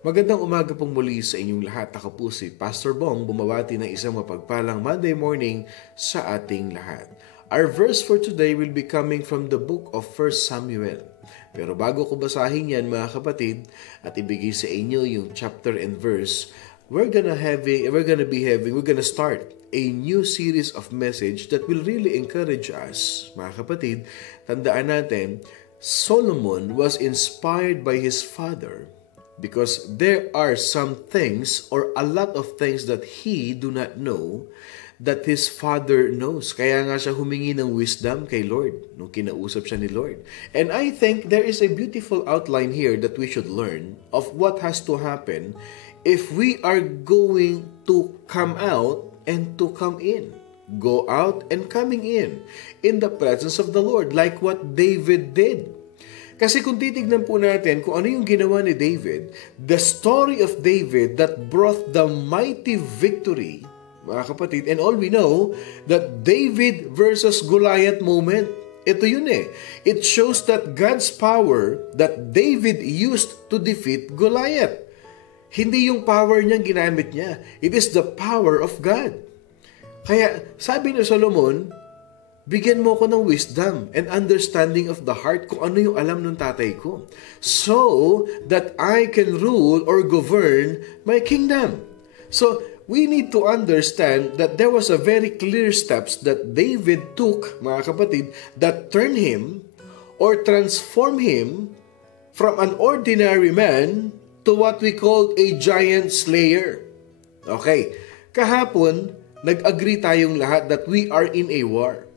Magandang umaga pong muli sa inyong lahat. Ako po si Pastor Bong, bumabati ng isang mapagpalang Monday morning sa ating lahat. Our verse for today will be coming from the book of 1 Samuel. Pero bago ko basahin yan mga kapatid at ibigay sa inyo yung chapter and verse, we're gonna start a new series of message that will really encourage us. Mga kapatid, tandaan natin, Solomon was inspired by his father because there are some things or a lot of things that he do not know that his father knows. Kaya nga siya humingi ng wisdom kay Lord nung kinausap siya ni Lord. And I think there is a beautiful outline here that we should learn of what has to happen if we are going to come out and to come in. Go out and coming in the presence of the Lord, like what David did. Kasi kung titignan po natin kung ano yung ginawa ni David, the story of David that brought the mighty victory, mga kapatid, and all we know, that David versus Goliath moment, ito yun eh. It shows that God's power that David used to defeat Goliath. Hindi yung power niya ginamit niya. It is the power of God. Kaya sabi ni Solomon, bigyan mo ko ng wisdom and understanding of the heart kung ano yung alam ng tatay ko, so that I can rule or govern my kingdom. So, we need to understand that there was a very clear steps that David took, mga kapatid, that turned him or transformed him from an ordinary man to what we call a giant slayer. Okay, kahapon, nag-agree tayong lahat that we are in a war.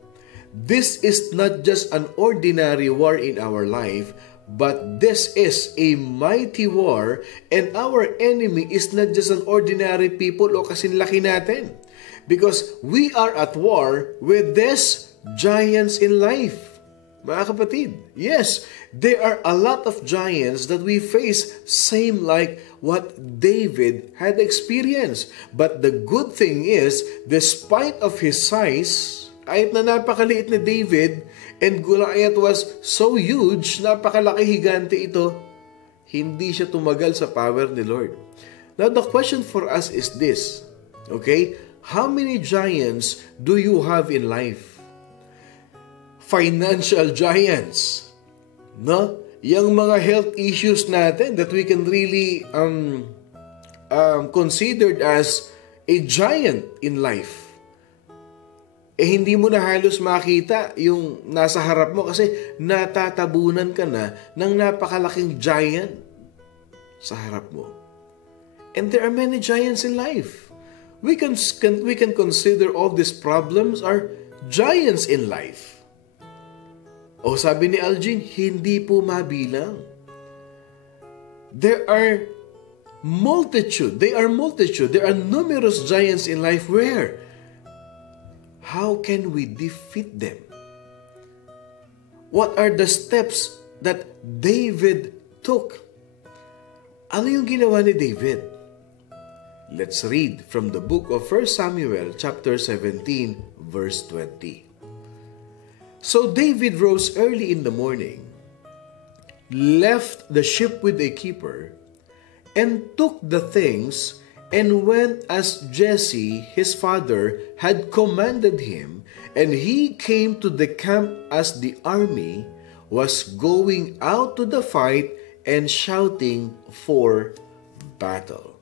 This is not just an ordinary war in our life, but this is a mighty war, and our enemy is not just an ordinary people o kasinlaki natin. Because we are at war with these giants in life. Mga kapatid, yes, there are a lot of giants that we face, same like what David had experienced. But the good thing is, despite of his size, kahit na napakaliit ni David and Goliath was so huge, napakalaki higante ito, hindi siya tumagal sa power ni Lord. Now the question for us is this, okay? How many giants do you have in life? Financial giants, no? Yung mga health issues natin that we can really considered as a giant in life. Hindi mo na halos makita yung nasa harap mo kasi natatabunan ka na ng napakalaking giant sa harap mo. And there are many giants in life. We can consider all these problems are giants in life. O sabi ni Algin, hindi po mabilang. There are multitude. There are numerous giants in life where how can we defeat them? What are the steps that David took? Ano yung ginawa ni David? Let's read from the book of 1 Samuel chapter 17 verse 20. So David rose early in the morning, left the sheep with a keeper, and took the things and went as Jesse, his father, had commanded him, and he came to the camp as the army was going out to the fight and shouting for battle.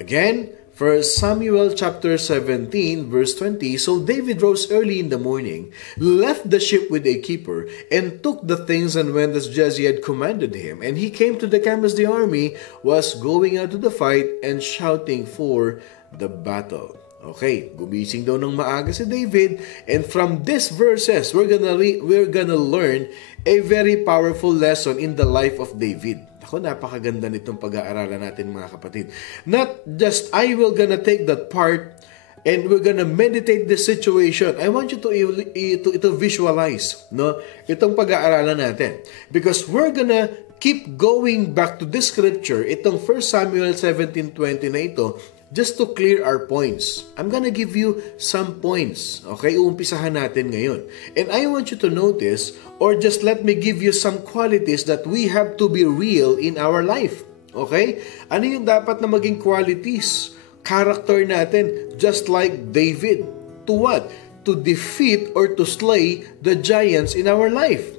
Again, 1 Samuel chapter 17 verse 20, so David rose early in the morning, left the sheep with a keeper, and took the things and went as Jesse had commanded him. And he came to the camp as the army was going out to the fight and shouting for the battle. Okay, gumising daw ng maaga si David, and from these verses, we're gonna learn a very powerful lesson in the life of David. Ako, napakaganda nitong pag-aaralan natin mga kapatid. Not just I will gonna take that part and we're gonna meditate this situation. I want you to visualize, no, itong pag-aaralan natin. Because we're gonna keep going back to this scripture, itong 1 Samuel 17:20 na ito, just to clear our points. I'm gonna give you some points. Okay, uumpisahan natin ngayon. And I want you to notice, or just let me give you some qualities that we have to be real in our life. Okay? Ano yung dapat na maging qualities, character natin, just like David? To what? To defeat or to slay the giants in our life.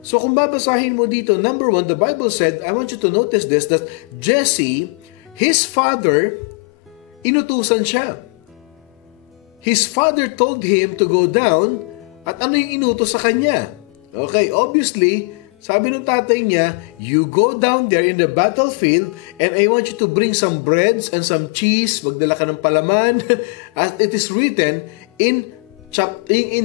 So kung babasahin mo dito, number 1, the Bible said, I want you to notice this, that Jesse, his father, inutusan siya. His father told him to go down, at ano yung inutos sa kanya? Okay, obviously, sabi ng tatay niya, you go down there in the battlefield and I want you to bring some breads and some cheese, magdala ka ng palaman, as it is written in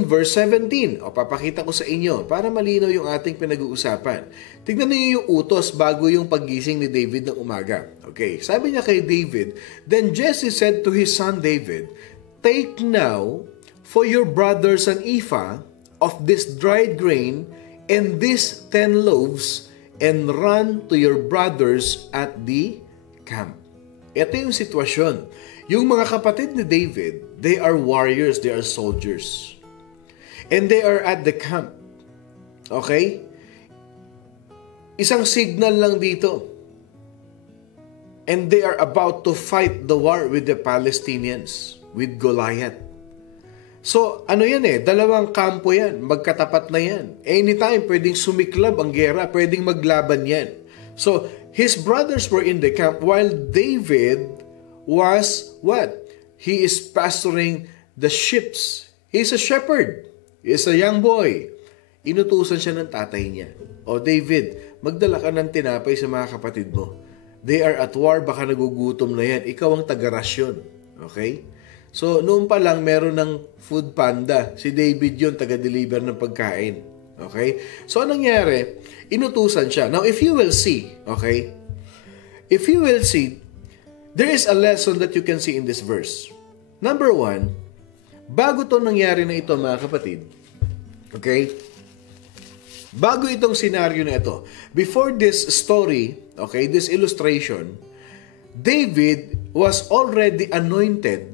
verse 17. O papakita ko sa inyo para malinaw yung ating pinag-uusapan. Tignan niyo yung utos bago yung paggising ni David ng umaga. Okay, sabi niya kay David, then Jesse said to his son David, take now for your brothers an ephah of this dried grain and these 10 loaves and run to your brothers at the camp. Ito yung sitwasyon. Yung mga kapatid ni David, they are warriors, they are soldiers. And they are at the camp. Okay? Isang signal lang dito. And they are about to fight the war with the Palestinians, with Goliath. So, ano yan dalawang kampo yan, magkatapat na yan. Anytime, pwedeng sumiklab ang gera, pwedeng maglaban yan. So, his brothers were in the camp while David was what? He is pastoring the sheep. He's a shepherd. He's a young boy. Inutusan siya ng tatay niya. O David, magdala ka ng tinapay sa mga kapatid mo. They are at war, baka nagugutom na yan. Ikaw ang taga-rasyon. Okay? So, noon pa lang meron ng food panda. Si David yun, taga-deliver ng pagkain. Okay? So, anong nangyari? Inutusan siya. Now, if you will see, okay? If you will see, there is a lesson that you can see in this verse. Number 1, bago to nangyari na ito mga kapatid, okay? Bago itong senaryo na ito, before this story, okay, this illustration, David was already anointed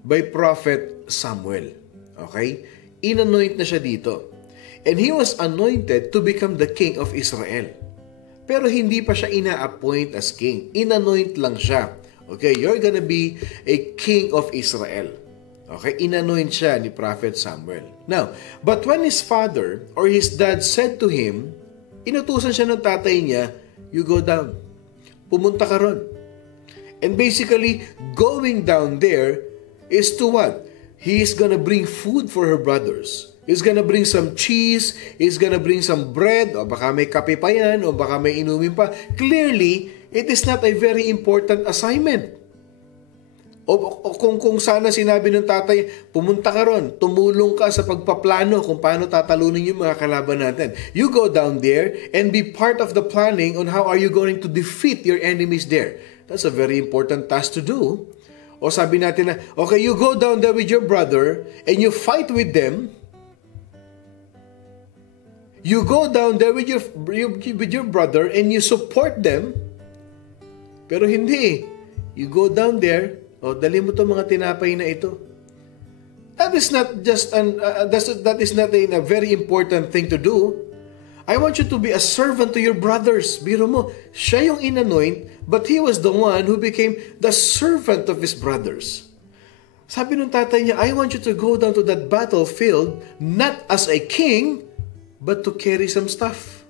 by Prophet Samuel. Okay? Inanoint na siya dito. And he was anointed to become the king of Israel. Pero hindi pa siya ina-appoint as king. Inanoint lang siya. Okay, you're gonna be a king of Israel. Okay, inanoint siya ni Prophet Samuel. Now, but when his father or his dad said to him, inutusan siya ng tatay niya, you go down. Pumunta ka ron. And basically, going down there is to what? He is gonna bring food for her brothers. He's gonna bring some cheese, he's gonna bring some bread, o baka may kape pa yan, o baka may inumin pa. Clearly, it is not a very important assignment. O kung sana sinabi ng tatay, pumunta ka ron, tumulong ka sa pagpaplano kung paano tatalunin yung mga kalaban natin. You go down there and be part of the planning on how are you going to defeat your enemies there. That's a very important task to do. O sabi natin na, okay, you go down there with your brother and you fight with them. You go down there with your brother and you support them. Pero hindi. You go down there, dali mo to mga tinapay na ito. That is not just that is not a very important thing to do. I want you to be a servant to your brothers. Biro mo, siya yung inanoint, but he was the one who became the servant of his brothers. Sabi ng tatay niya, I want you to go down to that battlefield, not as a king, but to carry some stuff.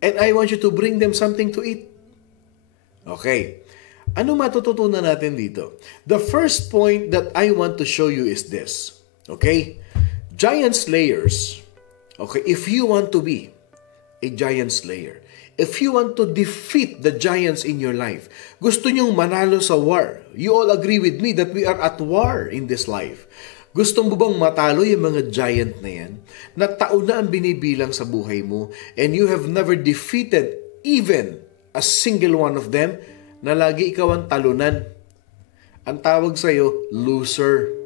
And I want you to bring them something to eat. Okay. Ano matututunan natin dito? The first point that I want to show you is this. Okay? Giant slayers. Okay, if you want to be a giant slayer, if you want to defeat the giants in your life, gusto nyong manalo sa war, you all agree with me that we are at war in this life. Gusto mo bang matalo yung mga giant na yan, na taon na ang binibilang sa buhay mo, and you have never defeated even a single one of them, na lagi ikaw ang talunan? Ang tawag sa'yo, loser.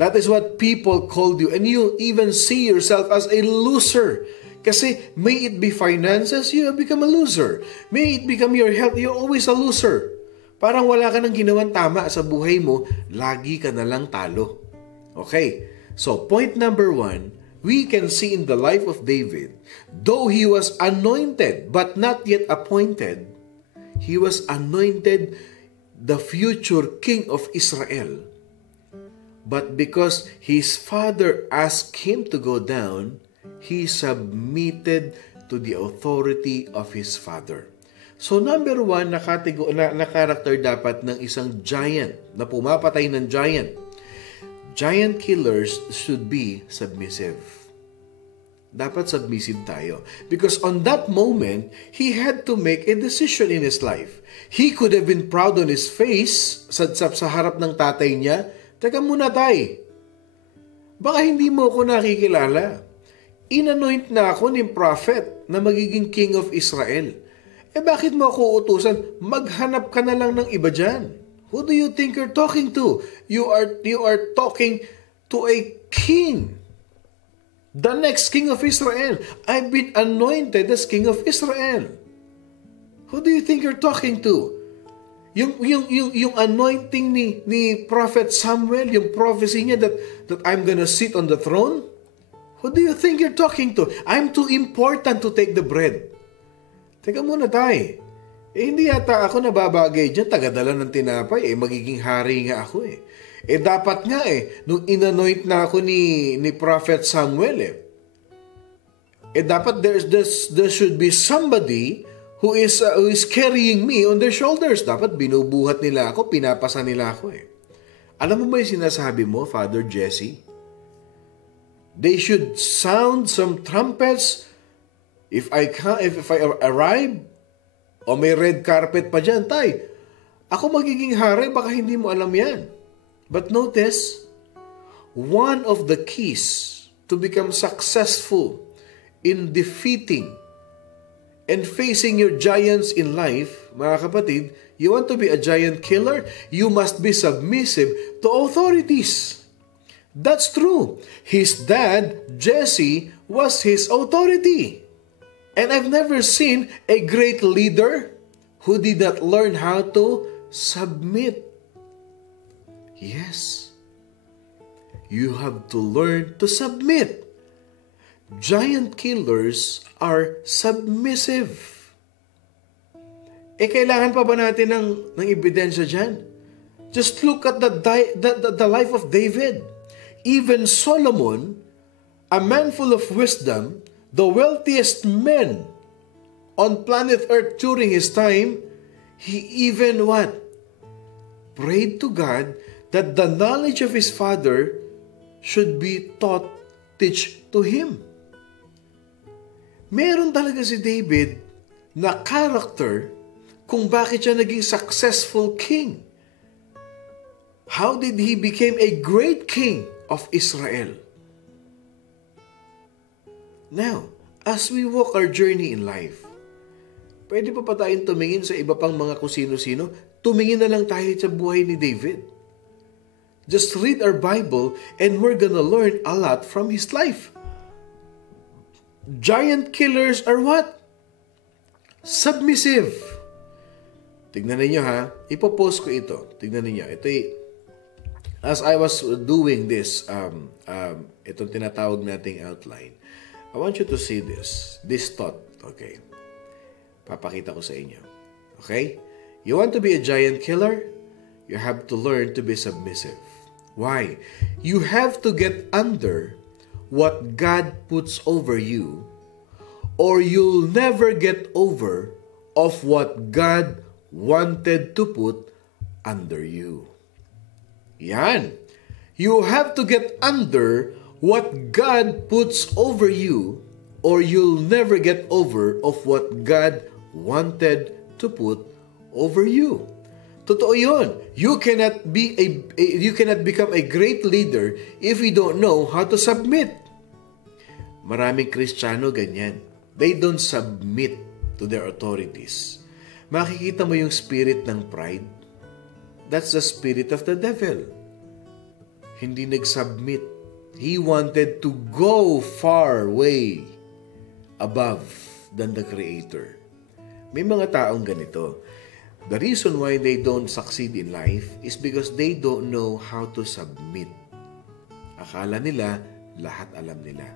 That is what people called you, and you even see yourself as a loser. Kasi may it be finances, you have become a loser. May it become your health, you're always a loser. Parang wala ka nang ginawang tama sa buhay mo, lagi ka na lang talo. Okay, so point number 1, we can see in the life of David, though he was anointed but not yet appointed, he was anointed the future king of Israel. But because his father asked him to go down, he submitted to the authority of his father. So number one, na character dapat ng isang giant, na pumapatay ng giant. Giant killers should be submissive. Dapat submissive tayo. Because on that moment, he had to make a decision in his life. He could have been proud on his face sa harap ng tatay niya. Teka muna tay, baka hindi mo ako nakikilala. Inanoint na ako ni prophet na magiging king of Israel. Bakit mo ako utusan? Maghanap ka na lang ng iba dyan. Who do you think you're talking to? You are talking to a king. The next king of Israel. I've been anointed as king of Israel. Who do you think you're talking to? Yung anointing ni Prophet Samuel, yung prophecy niya that I'm gonna sit on the throne. Who do you think you're talking to? I'm too important to take the bread. Teka muna tay. Hindi yata ako nababagay dyan. Tagadala ng tinapay. Magiging hari nga ako . Dapat nga nung inanoint na ako ni Prophet Samuel dapat there should be somebody who is carrying me on their shoulders. Dapat binubuhat nila ako, pinapasa nila ako . Alam mo ba yung sinasabi mo, Father Jesse? They should sound some trumpets if I arrive o may red carpet pa dyan, tay, ako magiging hari, baka hindi mo alam yan. But notice, one of the keys to become successful in defeating and facing your giants in life, mga kapatid, you want to be a giant killer, you must be submissive to authorities. That's true. His dad, Jesse, was his authority. And I've never seen a great leader who did not learn how to submit. Yes. You have to learn to submit. Giant killers are submissive. Kailangan pa ba natin ng ebidensya dyan? Just look at the life of David. Even Solomon, a man full of wisdom, the wealthiest man on planet Earth during his time, he even what? Prayed to God that the knowledge of his father should be teach to him. Meron talaga si David na character kung bakit siya naging successful king. How did he become a great king of Israel? Now, as we walk our journey in life, pwede pa tayong tumingin sa iba pang mga kusino-sino? Tumingin na lang tayo sa buhay ni David. Just read our Bible and we're gonna learn a lot from his life. Giant killers are what? Submissive. Tignan ninyo ha. Ipopost ko ito. Tignan ninyo. Ito as I was doing this, itong tinatawag nating outline, I want you to see this thought, okay? Papakita ko sa inyo. Okay? You want to be a giant killer? You have to learn to be submissive. Why? You have to get under what God puts over you, or you'll never get over of what God wanted to put under you. Yan. You have to get under what God puts over you, or you'll never get over of what God wanted to put over you. Totoo yun. You cannot become a great leader if you don't know how to submit. Maraming Kristiyano ganyan. They don't submit to their authorities. Makikita mo yung spirit ng pride. That's the spirit of the devil. Hindi nag-submit. He wanted to go far way above than the Creator. May mga taong ganito. The reason why they don't succeed in life is because they don't know how to submit. Akala nila, lahat alam nila.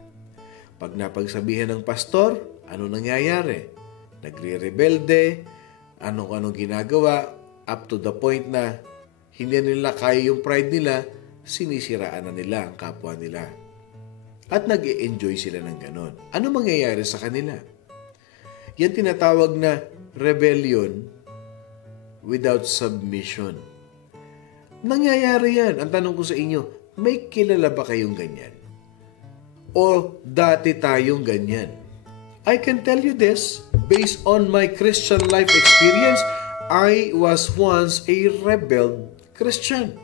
Pag napagsabihan ng pastor, ano nangyayari? Nagre-rebelde, anong ginagawa, up to the point na hindi nila kaya yung pride nila, sinisiraan na nila ang kapwa nila. At nag-e-enjoy sila ng ganon. Ano mangyayari sa kanila? Yan tinatawag na rebellion without submission. Nangyayari yan. Ang tanong ko sa inyo, may kilala ba kayong ganyan? O dati tayong ganyan? I can tell you this, based on my Christian life experience, I was once a rebel Christian.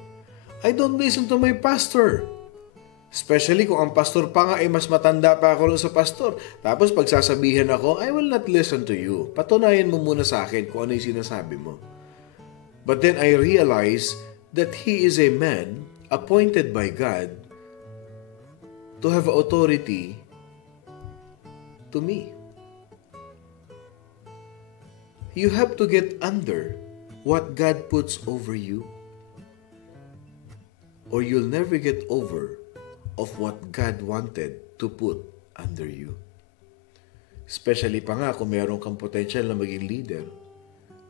I don't listen to my pastor. Especially kung ang pastor pa nga ay mas matanda pa ako sa pastor. Tapos pagsasabihan ako, I will not listen to you. Patunayan mo muna sa akin kung ano yung sinasabi mo. But then I realized that he is a man appointed by God to have authority to me. You have to get under what God puts over you, or you'll never get over of what God wanted to put under you. Especially pa nga kung meron kang potential na maging leader,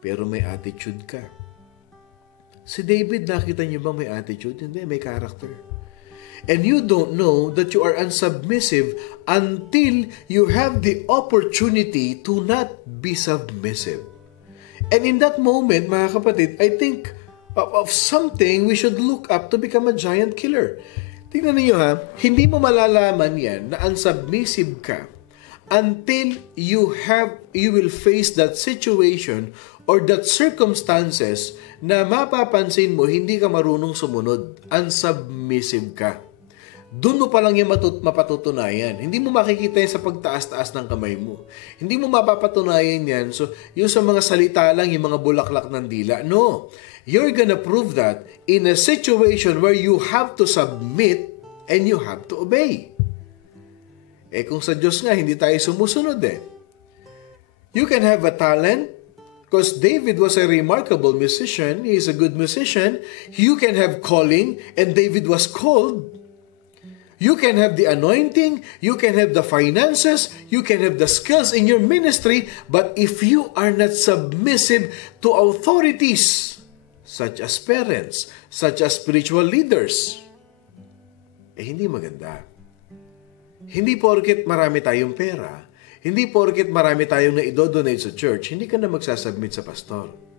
pero may attitude ka. Si David, nakita niyo ba may attitude? Hindi, may character. And you don't know that you are unsubmissive until you have the opportunity to not be submissive. And in that moment, mga kapatid, I think of something we should look up to become a giant killer. Tingnan niyo ha, hindi mo malalaman yan na unsubmissive ka until you will face that situation or that circumstances na mapapansin mo hindi ka marunong sumunod. Unsubmissive ka. Doon mo pa lang yung mapatutunayan. Hindi mo makikita yan sa pagtaas-taas ng kamay mo. Hindi mo mapapatunayan yan. So, yung sa mga salita lang, yung mga bulaklak ng dila. No. You're gonna prove that in a situation where you have to submit and you have to obey. Eh kung sa Diyos nga, hindi tayo sumusunod eh. You can have a talent, because David was a remarkable musician. He is a good musician. You can have calling, and David was called. You can have the anointing, you can have the finances, you can have the skills in your ministry, but if you are not submissive to authorities, such as parents, such as spiritual leaders, hindi maganda. Hindi porket marami tayong pera, hindi porket marami tayong na-idodonate sa church, hindi ka na magsasubmit sa pastor.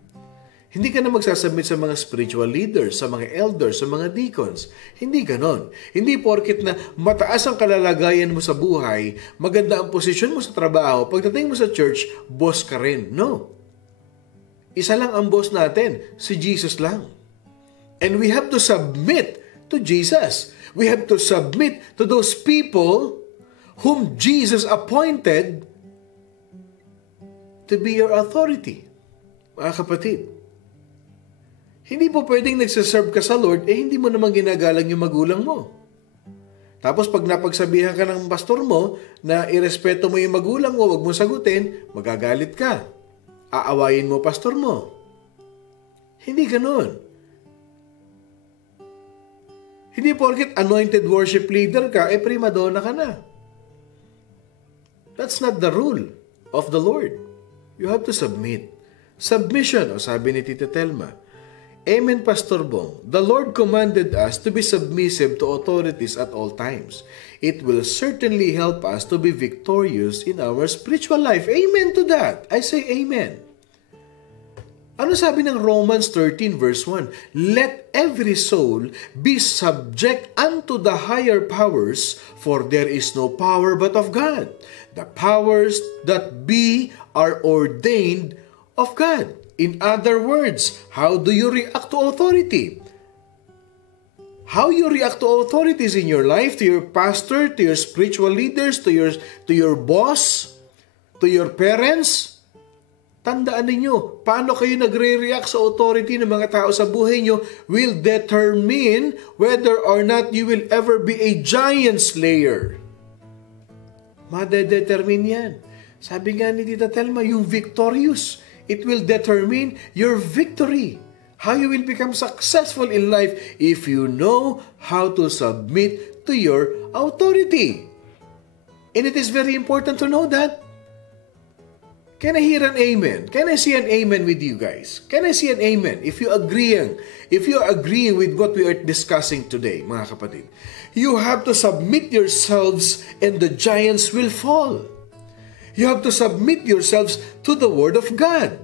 Hindi ka na magsasubmit sa mga spiritual leaders, sa mga elders, sa mga deacons. Hindi ganon. Hindi porket na mataas ang kalalagayan mo sa buhay, maganda ang posisyon mo sa trabaho, pagdating mo sa church, boss ka rin. No. Isa lang ang boss natin, si Jesus lang. And we have to submit to Jesus. We have to submit to those people whom Jesus appointed to be your authority. Mga kapatid, hindi po pwedeng nagsaserve ka sa Lord, hindi mo naman ginagalang yung magulang mo. Tapos pag napagsabihan ka ng pastor mo na irespeto mo yung magulang mo, wag mo sagutin, magagalit ka. Aawayin mo pastor mo. Hindi ganun. Hindi porket anointed worship leader ka, prima donna ka na. That's not the rule of the Lord. You have to submit. Submission, o sabi ni Tita Telma. Amen, Pastor Bong. The Lord commanded us to be submissive to authorities at all times. It will certainly help us to be victorious in our spiritual life. Amen to that. I say amen. Ano sabi ng Romans 13 verse 1? Let every soul be subject unto the higher powers, for there is no power but of God. The powers that be are ordained of God. In other words, how do you react to authority? How you react to authorities in your life, to your pastor, to your spiritual leaders, to your boss, to your parents? Tandaan ninyo, paano kayo nagre-react sa authority ng mga tao sa buhay nyo will determine whether or not you will ever be a giant slayer. Madedetermine yan. Sabi nga ni Tita Telma, yung victorious. It will determine your victory. How you will become successful in life if you know how to submit to your authority. And it is very important to know that. Can I hear an amen? Can I see an amen with you guys? Can I see an amen? If you are agreeing with what we are discussing today, mga kapatid, you have to submit yourselves and the giants will fall. You have to submit yourselves to the Word of God.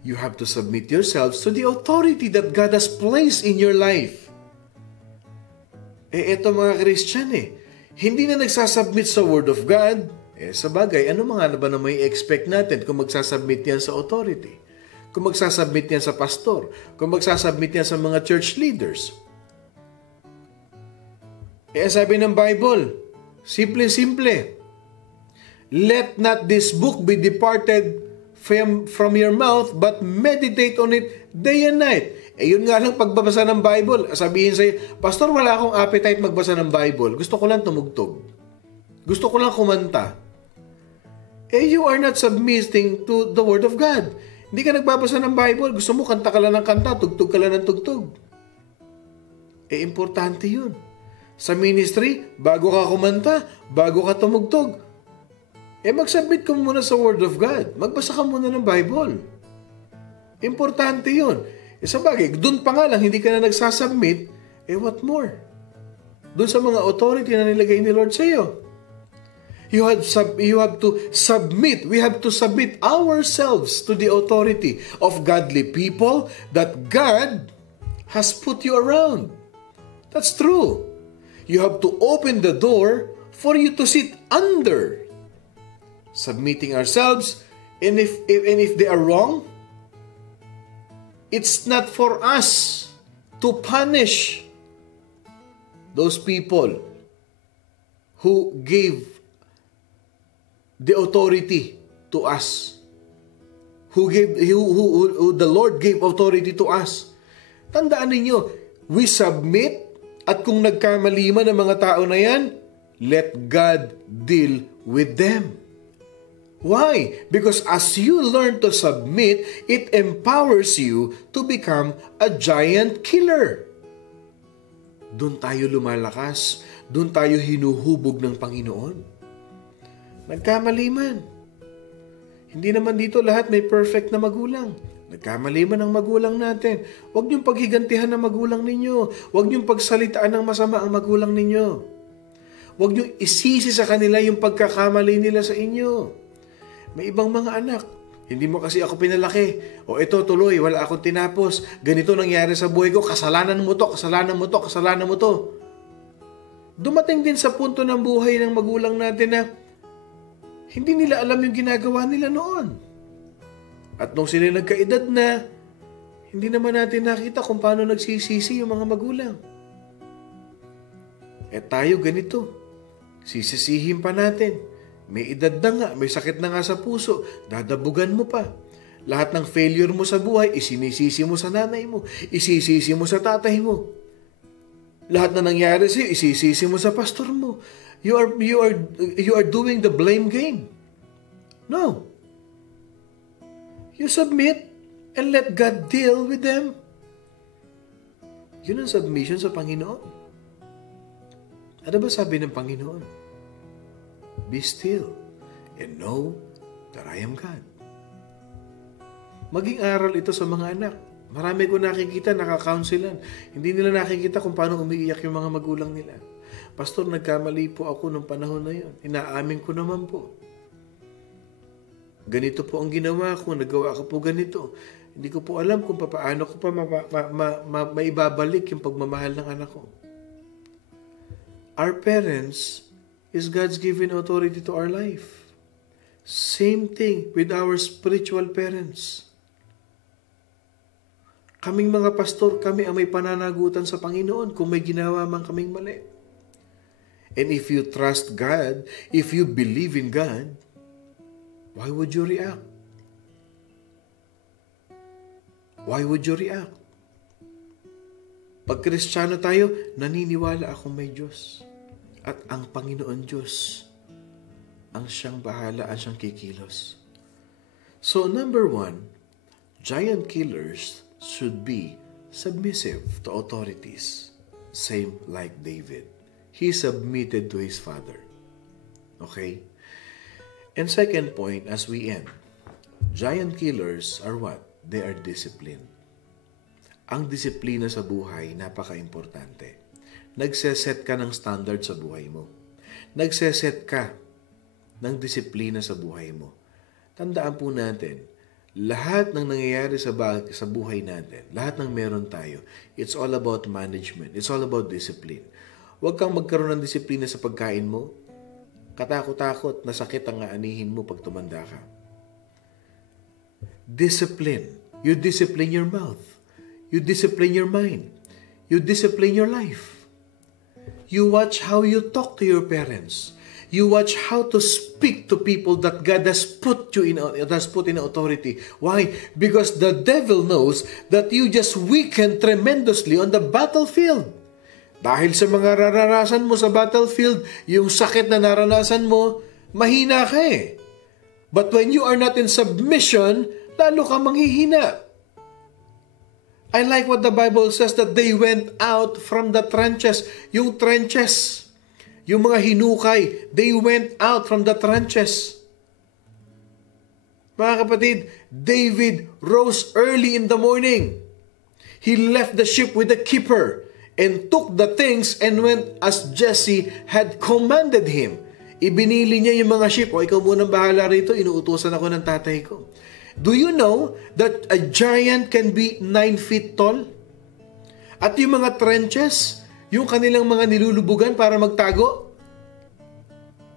You have to submit yourselves to the authority that God has placed in your life. Eto mga Christian hindi na nagsasubmit sa Word of God. Sa bagay, ano mga ba na may expect natin kung magsasubmit yan sa authority? Kung magsasubmit yan sa pastor? Kung magsasubmit yan sa mga church leaders? Sabi ng Bible, simple-simple, let not this book be departed from your mouth, but meditate on it day and night. Yun nga lang pagbabasa ng Bible. Sabihin sa'yo, Pastor, wala akong appetite magbasa ng Bible. Gusto ko lang tumugtog. Gusto ko lang kumanta. You are not submitting to the Word of God. Hindi ka nagbabasa ng Bible. Gusto mo kanta ka lang ng kanta, tugtog ka lang ng tugtog. Importante yun. Sa ministry, bago ka kumanta, bago ka tumugtog, mag-submit ka muna sa Word of God. Magbasa ka muna ng Bible. Importante yun. Sa bagay, doon pa nga lang, hindi ka na nagsasubmit, what more? Doon sa mga authority na nilagay ni Lord sa iyo. You have to submit. We have to submit ourselves to the authority of godly people that God has put you around. That's true. You have to open the door for you to sit under. Submitting ourselves, and if they are wrong, it's not for us to punish those people who gave the authority to us. Who the Lord gave authority to us. Tandaan ninyo, we submit, at kung nagkamali man ang mga tao na yan, let God deal with them. Why? Because as you learn to submit, it empowers you to become a giant killer. Doon tayo lumalakas, doon tayo hinuhubog ng Panginoon. Nagkamali man. Hindi naman dito lahat may perfect na magulang. Nagkamali man ang magulang natin. Huwag niyong paghigantihan ng magulang ninyo. Huwag niyong pagsalitaan ng masama ang magulang ninyo. Huwag niyong isisi sa kanila yung pagkakamali nila sa inyo. May ibang mga anak, hindi mo kasi ako pinalaki. O ito tuloy, wala akong tinapos. Ganito nangyari sa buhay ko, kasalanan mo to, kasalanan mo to, kasalanan mo to. Dumating din sa punto ng buhay ng magulang natin na hindi nila alam yung ginagawa nila noon. At nung sila nagkaedad na, hindi naman natin nakita kung paano nagsisisi yung mga magulang. Tayo ganito, sisisihin pa natin. May edad na nga, may sakit na nga sa puso, dadabugan mo pa. Lahat ng failure mo sa buhay, isinisisi mo sa nanay mo, isisisi mo sa tatay mo. Lahat na nangyari sa'yo, isisisi mo sa pastor mo. You are doing the blame game. No. You submit and let God deal with them. Yun ang submission sa Panginoon. Ano ba sabi ng Panginoon? Be still and know that I am God. Maging aral ito sa mga anak. Marami ko nakikita, nakakounselan. Hindi nila nakikita kung paano umiiyak yung mga magulang nila. Pastor, nagkamali po ako nung panahon na yun. Inaamin ko naman po. Ganito po ang ginawa ko, nagawa ko po ganito. Hindi ko po alam kung paano ko pa maibabalik yung pagmamahal ng anak ko. Our parents is God's given authority to our life. Same thing with our spiritual parents. Kaming mga pastor, kami ang may pananagutan sa Panginoon kung may ginawa man kaming mali. And if you trust God, if you believe in God, why would you react? Why would you react? Pag Kristiyano tayo, naniniwala akong may Diyos. At ang Panginoon Diyos, ang siyang bahala, ang siyang kikilos. So, number 1, giant killers should be submissive to authorities. Same like David. He submitted to his father. Okay? And second point, as we end, giant killers are what? They are disciplined. Ang disiplina sa buhay, napaka-importante. Nagseset ka ng standard sa buhay mo. Nagseset ka ng disiplina sa buhay mo. Tandaan po natin, lahat ng nangyayari sa buhay natin, lahat ng meron tayo, it's all about management. It's all about discipline. Huwag kang magkaroon ng disiplina sa pagkain mo. Katakot-takot, nasakit ang aanihin mo pag tumanda ka. Discipline. You discipline your mouth. You discipline your mind. You discipline your life. You watch how you talk to your parents. You watch how to speak to people that God has put in authority. Why? Because the devil knows that you just weaken tremendously on the battlefield. Dahil sa mga naranasan mo sa battlefield, yung sakit na naranasan mo, mahina ka eh. But when you are not in submission, lalo ka manghihina. I like what the Bible says that they went out from the trenches. Yung trenches, yung mga hinukay, they went out from the trenches. Mga kapatid, David rose early in the morning. He left the ship with the keeper and took the things and went as Jesse had commanded him. Ibinili niya yung mga ship. O, ikaw munang bahala rito, inuutusan ako ng tatay ko. Do you know that a giant can be 9 feet tall? At yung mga trenches, yung kanilang mga nilulubugan para magtago,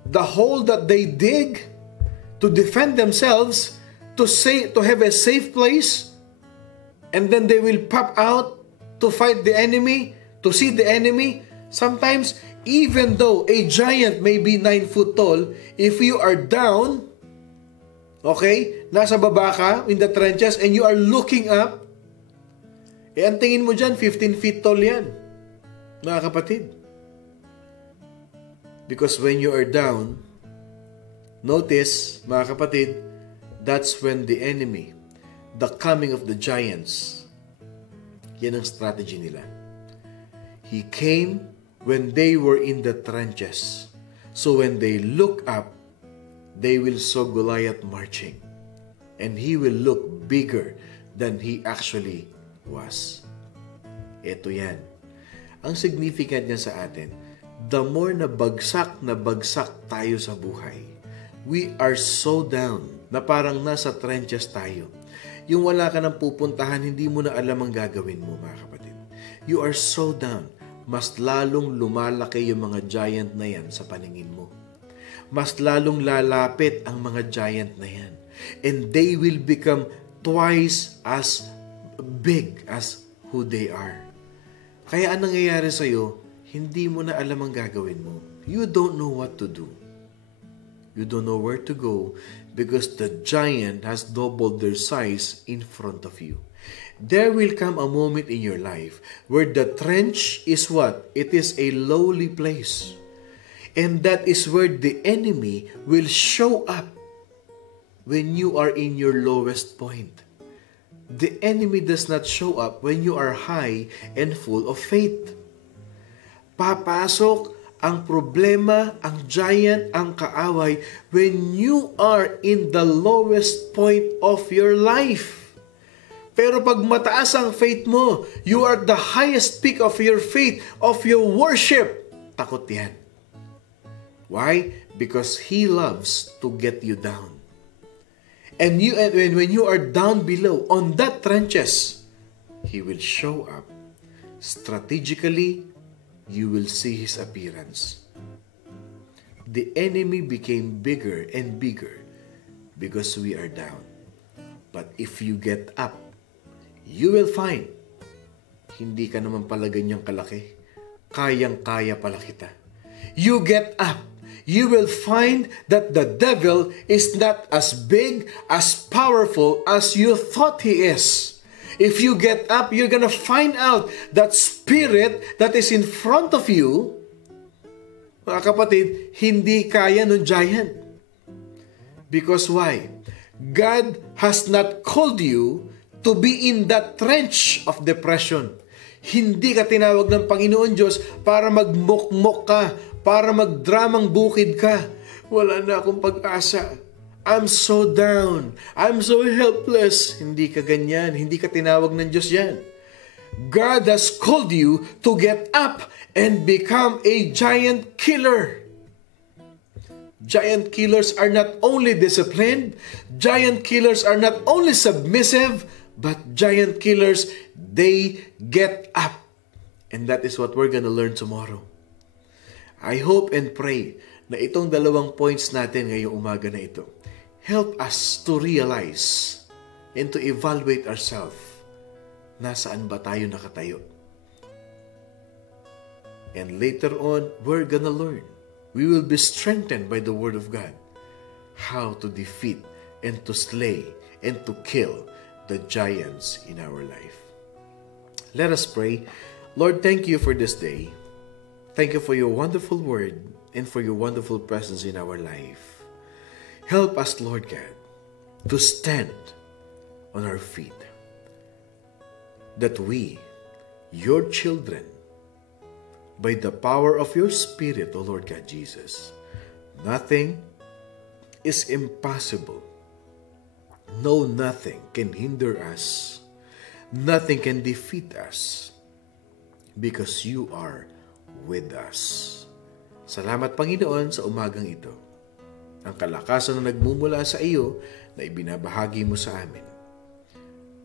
the hole that they dig to defend themselves, to have a safe place, and then they will pop out to fight the enemy, to see the enemy. Sometimes, even though a giant may be 9 foot tall, if you are down, okay, nasa baba ka in the trenches and you are looking up, ang tingin mo dyan, 15 feet tall yan, mga kapatid. Because when you are down, notice, mga kapatid, that's when the enemy, the coming of the giants, yan ang strategy nila. He came when they were in the trenches. So when they look up, they will saw Goliath marching. And he will look bigger than he actually was. Ito yan. Ang significant niya sa atin, the more na bagsak tayo sa buhay, we are so down na parang nasa trenches tayo. Yung wala ka nang pupuntahan, hindi mo na alam ang gagawin mo, mga kapatid. You are so down. Mas lalong lumalaki yung mga giant na yan sa paningin mo. Mas lalong lalapit ang mga giant na yan. And they will become twice as big as who they are. Kaya anong nangyayari sa'yo, hindi mo na alam ang gagawin mo. You don't know what to do. You don't know where to go because the giant has doubled their size in front of you. There will come a moment in your life where the trench is what? It is a lowly place. And that is where the enemy will show up when you are in your lowest point. The enemy does not show up when you are high and full of faith. Papasok ang problema, ang giant, ang kaaway when you are in the lowest point of your life. Pero pag mataas ang faith mo, you are the highest peak of your faith, of your worship, takot yan. Why? Because He loves to get you down. And when you are down below, on that trenches, He will show up. Strategically, you will see His appearance. The enemy became bigger and bigger because we are down. But if you get up, you will find, hindi ka naman pala ganyang kalaki. Kayang-kaya pala kita. You get up, you will find that the devil is not as big, as powerful as you thought he is. If you get up, you're gonna find out that spirit that is in front of you, mga kapatid, hindi kaya ng giant. Because why? God has not called you to be in that trench of depression. Hindi ka tinawag ng Panginoon Diyos para magmukmok ka, para magdramang bukid ka. Wala na akong pag-asa. I'm so down. I'm so helpless. Hindi ka ganyan. Hindi ka tinawag ng Diyos yan. God has called you to get up and become a giant killer. Giant killers are not only disciplined, giant killers are not only submissive, but giant killers, they get up. And that is what we're gonna learn tomorrow. I hope and pray na itong dalawang points natin ngayong umaga na ito help us to realize and to evaluate ourselves. Nasaan ba tayo nakatayo? And later on, we're gonna learn. We will be strengthened by the Word of God how to defeat and to slay and to kill the giants in our life. Let us pray. Lord, thank you for this day. Thank you for your wonderful word and for your wonderful presence in our life. Help us, Lord God, to stand on our feet, that we, your children, by the power of your Spirit, O Lord God Jesus, nothing is impossible. No, nothing can hinder us. Nothing can defeat us because you are with us. Salamat, Panginoon, sa umagang ito. Ang kalakasan na nagmumula sa iyo na ibinabahagi mo sa amin.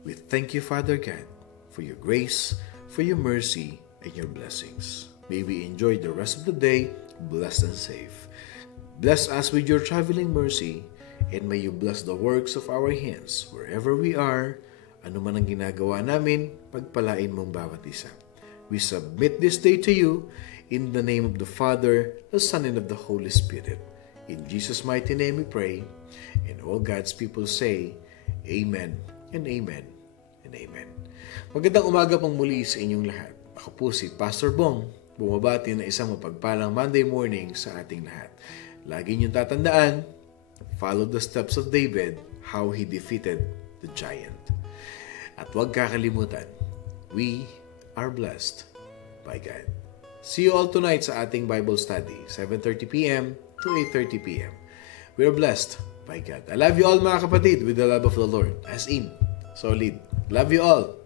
We thank you, Father God, for your grace, for your mercy, and your blessings. May we enjoy the rest of the day, blessed and safe. Bless us with your traveling mercy, and may you bless the works of our hands wherever we are. Ano man ang ginagawa namin, pagpalain mong bawat isa. We submit this day to you in the name of the Father, the Son, and of the Holy Spirit. In Jesus' mighty name we pray, and all God's people say, Amen and Amen and Amen. Magandang umaga pong muli sa inyong lahat. Ako po si Pastor Bong, bumabati na isang mapagpalang Monday morning sa ating lahat. Lagi niyong tatandaan, follow the steps of David, how he defeated the giant. At huwag kakalimutan, we are blessed by God. See you all tonight sa ating Bible study, 7:30 p.m. to 8:30 p.m. We are blessed by God. I love you all, mga kapatid, with the love of the Lord, as in, solid. Love you all.